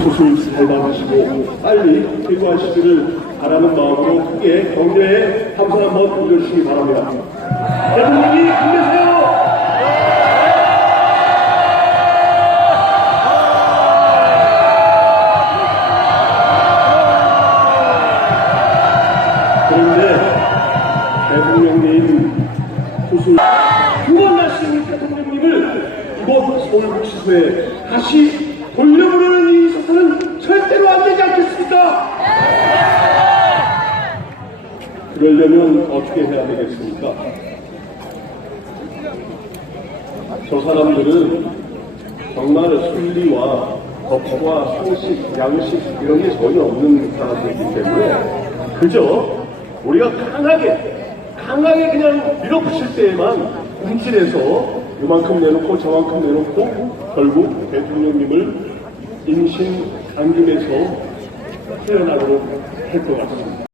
수술 해방하시고 빨리 퇴거하시기를 바라는 마음으로 크게 격려의 함성 한번 올려주시기 바랍니다. 대통령이 힘내세요! 그런데 대통령님 수술 구원하신 대통령님을 이곳 서울구치소에 다시 돌려보내는 이 사건은 절대로 안 되지 않겠습니까? 그러려면 어떻게 해야 되겠습니까? 저 사람들은 정말 순리와 법과 상식, 양식 이런 게 전혀 없는 사람들이기 때문에 그저 우리가 강하게 강하게 그냥 밀어붙일 때에만 움찔해서 이만큼 내놓고 저만큼 내놓고 결국 대통령님을 인신 안금에서 태어나도록 할 것 같습니다.